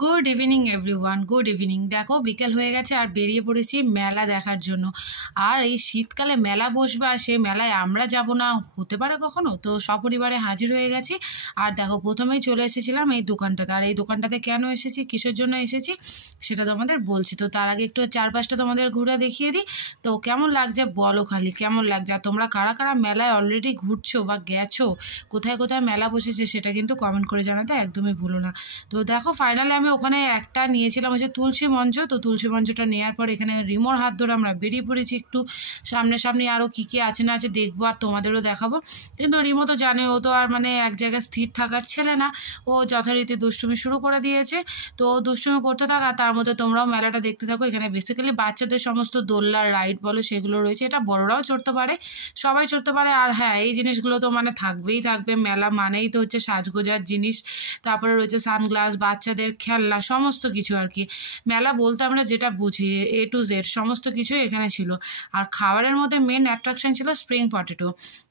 Good evening everyone, good evening. দেখো বিকেল হয়ে গেছে আর বেরিয়ে পড়েছি মেলা দেখার জন্য। আর এই শীতকালে মেলা বসবে আর সেই মেলায় আমরা যাব না হতে পারে কখনো? তো সপরিবারে হাজির হয়ে গেছি। আর দেখো প্রথমেই চলে এসেছিলাম এই দোকানটাতে। আর এই দোকানটাতে কেন এসেছি, কিসের জন্য এসেছি সেটা তোমাদের বলছি। তো তার আগে একটু চারপাশটা তোমাদের ঘুরে দেখিয়ে দিই। তো কেমন লাগছে বলো, খালি কেমন লাগছে। আর তোমরা কারা কারা মেলায় অলরেডি ঘুরছো বা গেছো, কোথায় কোথায় মেলা বসেছে সেটা কিন্তু কমেন্ট করে জানাতে একদমই ভুলো না। তো দেখো ফাইনালি আমি ওখানে একটা নিয়েছিলাম হচ্ছে তুলসী মঞ্চ। তো তুলসী মঞ্চটা নেওয়ার পর এখানে রিমোর হাত ধরে আমরা বেরিয়ে পড়েছি একটু সামনে আরও কী কী আছে না আছে দেখবো আর তোমাদেরও দেখাবো। কিন্তু রিমো তো জানে, ও তো আর মানে এক জায়গায় স্থির থাকার ছেলে না, ও যথারীতি দুষ্টুমি শুরু করে দিয়েছে। তো দুষ্টুমি করতে থাকা, তার মধ্যে তোমরাও মেলাটা দেখতে থাকো। এখানে বেসিক্যালি বাচ্চাদের সমস্ত দোলনার রাইড বলো সেগুলো রয়েছে, এটা বড়রাও চড়তে পারে, সবাই চড়তে পারে। আর হ্যাঁ, এই জিনিসগুলো তো মানে থাকবেই থাকবে, মেলা মানেই তো হচ্ছে সাজগোজার জিনিস। তারপরে রয়েছে সানগ্লাস, বাচ্চাদের খেলনা, সমস্ত কিছু আর কি। মেলা বলতে আমরা যেটা বুঝি A to Z সমস্ত কিছুই এখানে ছিল। আর খাবারের মধ্যে মেন অ্যাট্রাকশন ছিল স্প্রিং পটেটো।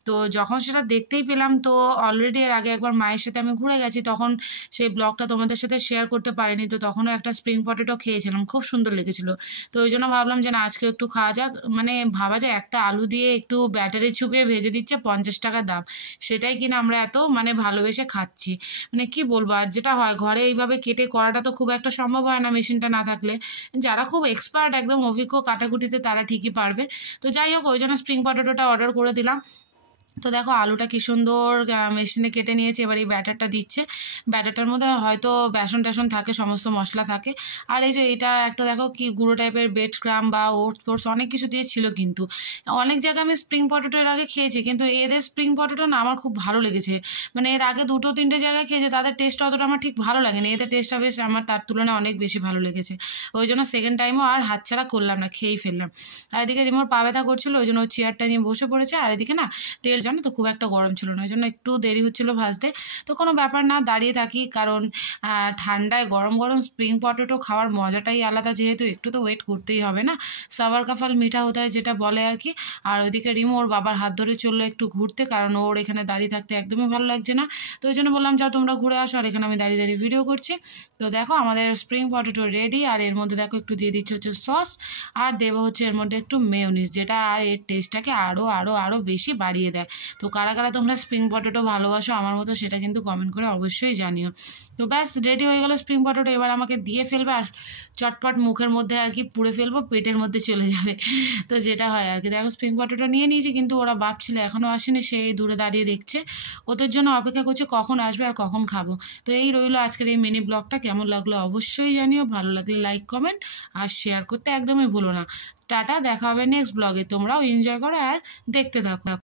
তো যখন সেটা দেখতেই পেলাম, তো অলরেডি এর আগে একবার মায়ের সাথে আমি ঘুরে গেছি, তখন সেই ব্লগটা তোমাদের সাথে শেয়ার করতে পারিনি। তো তখনও একটা স্প্রিং পটেটো খেয়েছিলাম, খুব সুন্দর লেগেছিলো। তো ওই জন্য ভাবলাম যে না, আজকে একটু খাওয়া যাক। মানে ভাবা যায় একটা আলু দিয়ে একটু ব্যাটারি চুপিয়ে ভেজে দিচ্ছে, 50 টাকা দাম। সেটাই কিনা আমরা এত মানে ভালোবেসে খাচ্ছি, মানে কি বলবো। আর যেটা হয় ঘরে এইভাবে কেটে করাটা তো খুব একটা সম্ভব হয় না মেশিনটা না থাকলে। যারা খুব এক্সপার্ট একদম অভিজ্ঞ কাটাকুটিতে তারা ঠিকই পারবে। তো যাই হোক, ওই জন্য স্প্রিং পটেটোটা অর্ডার করে দিলাম। তো দেখো আলুটা কি সুন্দর মেশিনে কেটে নিয়েছে। এবার এই ব্যাটারটা দিচ্ছে। ব্যাটারটার মধ্যে হয়তো বেসন টেসন থাকে, সমস্ত মশলা থাকে। আর এই যে এটা একটা দেখো কি গুঁড়ো টাইপের বেড ক্রাম বা ওটস ফোটস অনেক কিছু দিয়ে ছিল। কিন্তু অনেক জায়গায় আমি স্প্রিং পটেটো এর আগে খেয়েছি, কিন্তু এদের স্প্রিং পটেটো না আমার খুব ভালো লেগেছে। মানে এর আগে 2-3টে জায়গায় খেয়েছে, তাদের টেস্টটা অতটা আমার ঠিক ভালো লাগেনি। এদের টেস্টটা বেশ আমার তার তুলনায় অনেক বেশি ভালো লেগেছে। ওই জন্য সেকেন্ড টাইমও আর হাতছাড়া করলাম না, খেয়েই ফেললাম। আর এদিকে রিমোর পা ব্যথা করছিল, ওই জন্য চেয়ারটা নিয়ে বসে পড়েছে। আর এদিকে না তেল জানো তো খুব একটা গরম ছিল না, ওই জন্য একটু দেরি হচ্ছিলো ভাজতে। তো কোনো ব্যাপার না, দাঁড়িয়ে থাকি, কারণ ঠান্ডায় গরম গরম স্প্রিং পটেটো খাওয়ার মজাটাই আলাদা। যেহেতু একটু তো ওয়েট করতেই হবে না, সাবার কাফাল মিঠা হতে হয় যেটা বলে আর কি। আর ওইদিকে রিমো ওর বাবার হাত ধরে চললো একটু ঘুরতে, কারণ ওর এখানে দাঁড়িয়ে থাকতে একদমই ভালো লাগছে না। তো ওই জন্য বললাম যাও তোমরা ঘুরে আসো, আর এখানে আমি দাঁড়িয়ে দাঁড়িয়ে ভিডিও করছি। তো দেখো আমাদের স্প্রিং পটেটো রেডি। আর এর মধ্যে দেখো একটু দিয়ে দিচ্ছে হচ্ছে সস, আর দেবো হচ্ছে এর মধ্যে একটু মেয়োনিজ, যেটা আর এর টেস্টটাকে আরও আরও আরও বেশি বাড়িয়ে দেয়। তো কারা কারা তোমরা স্প্রিং পটেটো ভালোবাসো আমার মতো সেটা কিন্তু কমেন্ট করে অবশ্যই জানিও। তো ব্যাস রেডি হয়ে গেল স্প্রিং পটেটো। এবার আমাকে দিয়ে ফেলবে আর চটপট মুখের মধ্যে আর কি পুড়ে ফেলবো, পেটের মধ্যে চলে যাবে। তো যেটা হয় আর কি। দেখো স্প্রিং পটেটো নিয়ে নিয়েছি, কিন্তু ওরা বাপ ছিল এখনও আসেনি, সেই দূরে দাঁড়িয়ে দেখছে। ওদের জন্য অপেক্ষা করছে কখন আসবে আর কখন খাবো। তো এই রইলো আজকের এই মিনি ব্লগটা। কেমন লাগলো অবশ্যই জানিও, ভালো লাগলে লাইক কমেন্ট আর শেয়ার করতে একদমই ভুলো না। টাটা, দেখা হবে নেক্সট ব্লগে। তোমরাও এনজয় করো আর দেখতে থাকো।